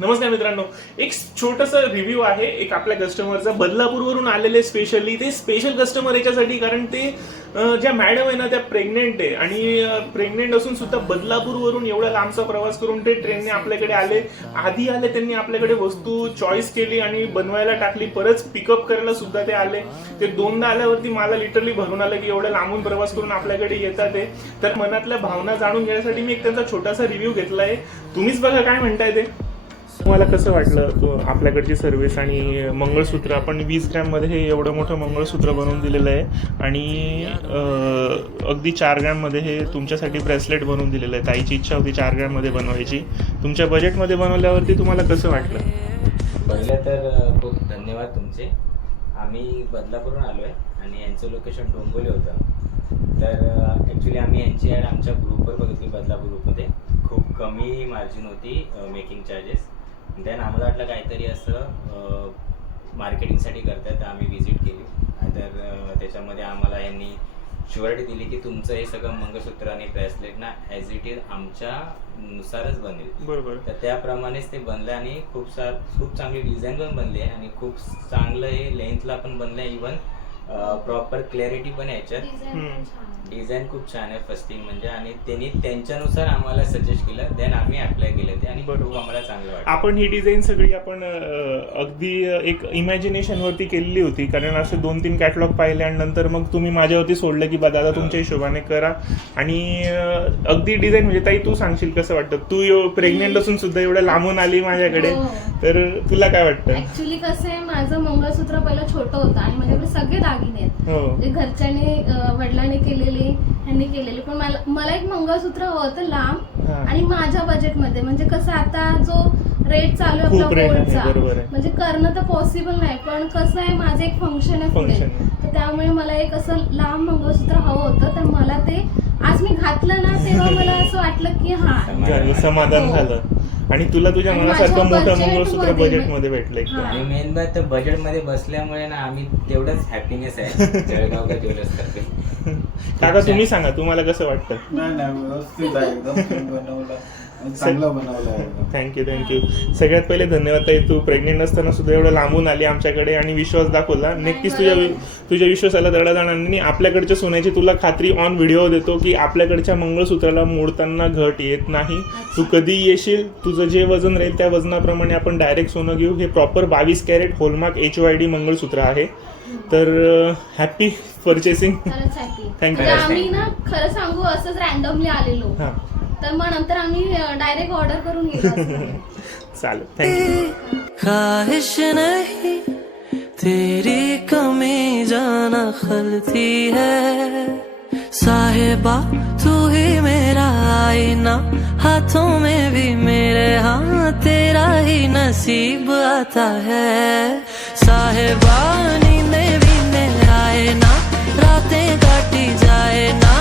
नमस्कार मित्रांनो, एक छोटासा रिव्ह्यू आहे एक आपल्या कस्टमरचा बदलापूरवरून आलेले स्पेशली ते स्पेशल कस्टमर याच्यासाठी कारण ते ज्या मॅडम आहे ना त्या प्रेग्नेंट आहे आणि प्रेग्नेंट असून सुद्धा बदलापूरवरून एवढा लांबचा प्रवास करून ते ट्रेनने आपल्याकडे आले. आधी आले त्यांनी आपल्याकडे वस्तू चॉईस केली आणि बनवायला टाकली, परत पिकअप करायला सुद्धा ते आले. ते दोनदा आल्यावरती मला लिटरली भरून आलं की एवढ्या लांबून प्रवास करून आपल्याकडे येतात ते. तर मनातल्या भावना जाणून घेण्यासाठी मी एक त्यांचा छोटासा रिव्ह्यू घेतलाय. तुम्हीच बघा काय म्हणताय ते. तुम्हाला कसं वाटलं तो आपल्याकडची सर्व्हिस आणि मंगळसूत्र? आपण 20 ग्रॅममध्ये हे एवढं मोठं मंगळसूत्र बनवून दिलेलं आहे आणि अगदी 4 ग्रॅममध्ये हे तुमच्यासाठी ब्रेसलेट बनवून दिलेलं आहे. ताईची इच्छा होती 4 ग्रॅममध्ये बनवायची. तुमच्या बजेटमध्ये बनवल्यावरती तुम्हाला कसं वाटलं? पहिलं तर खूप धन्यवाद तुमचे. आम्ही बदलापूरहून आलो आहे आणि यांचं लोकेशन डोंबिवली होतं. तर ॲक्च्युली आम्ही यांची ॲड आमच्या ग्रुपवर बघितली, बदलापूर ग्रुपमध्ये. खूप कमी मार्जिन होती मेकिंग चार्जेस. देन आम्हाला वाटलं काहीतरी असं मार्केटिंगसाठी करतात, तर आम्ही व्हिजिट केली. तर त्याच्यामध्ये आम्हाला यांनी शुअरिटी दिली की तुमचं हे सगळं मंगळसूत्र आणि ब्रेसलेट ना ॲज इट इज आमच्यानुसारच बनेल. बरोबर. तर त्याप्रमाणेच ते बनलं आणि खूप चांगली डिझाईन पण बनली आहे आणि खूप चांगलं हे लेंथला पण बनलं आहे. इवन प्रॉपर क्लॅरिटी पण आहे याच्यात. डिझाईन खूप छान आहे फस्टिंग म्हणजे, आणि त्यांनी त्यांच्यानुसार आम्हाला सजेस्ट केलं. देन आम्ही अप्लाय केलं ते आणि खूप आम्हाला चांगलं वाटलं. आपण ही डिझाईन सगळी आपण अगदी एक इमॅजिनेशन वरती केलेली होती, कारण असे 2-3 कॅटलॉग पाहिले आणि नंतर मग तुम्ही माझ्यावरती सोडलं की दादा तुमच्या हिशोबाने करा. आणि अगदी डिझाईन म्हणजे ताई तू सांगशील कसं वाटतं? तू प्रेग्नेंट असून सुद्धा एवढं लांबून आली माझ्याकडे, तर तुला काय वाटतं? ऍक्च्युली कसं आहे, माझं मंगळसूत्र पहिलं छोटं होतं आणि माझ्याकडे सगळे दागिने आहेत. ते घरच्यांनी वडिलांनी केलेले, ह्यांनी केलेले. पण मला एक मंगळसूत्र हवं होतं लांब आणि माझ्या बजेटमध्ये. म्हणजे कसं आता जो रेट चालू आहे आपला गोल्डचा, म्हणजे करणं तर पॉसिबल नाही, पण कसं आहे माझं एक फंक्शन आहे पुढे, तर त्यामुळे मला एक असं लांब मंगळसूत्र हवं होतं. तर मला ते आज मी घातलं ना तेव्हा मला असं वाटलं की हा समाधान झालं. आणि तुला तुझ्या मनासारखं मोठं मंगळसूत्र बजेटमध्ये भेटलंय. आणि मेन बात तर बजेटमध्ये बसल्यामुळे ना आम्ही तेवढंच हॅपीनेस आहे जळगावकर ज्वेलर्स करते. काका तुम्ही सांगा तुम्हाला कसं वाटतं? नाही व्यवस्थित आहे, एकदम बनवलं, चांगलं बनवलं आहे. थँक्यू. सगळ्यात पहिले धन्यवाद ताई, तू प्रेग्नेंट असताना सुद्धा एवढं लांबून आली आमच्याकडे आणि विश्वास दाखवला. नक्कीच तुझ्या विश्वासाला दडा जाणार नाही. आपल्याकडच्या सोन्याची तुला खात्री ऑन व्हिडिओ देतो की आपल्याकडच्या मंगळसूत्राला मोडताना घट येत नाही. तू कधी येशील, तुझं जे वजन राहील त्या वजनाप्रमाणे आपण डायरेक्ट सोनं घेऊ. हे प्रॉपर 22 कॅरेट होलमार्क HOID मंगळसूत्र आहे. तर हॅपी परचेसिंग. थँक्यू. आम्ही ना खरं सांगू असंच रॅन्डमली आलेलो, तर मग नंतर आम्ही डायरेक्ट ऑर्डर करून गेलो. चालेल, थँक्यू. ख्वाहिश नहीं तेरी कमी जाना खलती है साहिबा, तू ही मेरा आईना, हाथों में भी मेरे, हाँ तेरा ही नसीब आता है साहिबा. नींदें भी आए ना, रातें काटी जाए ना,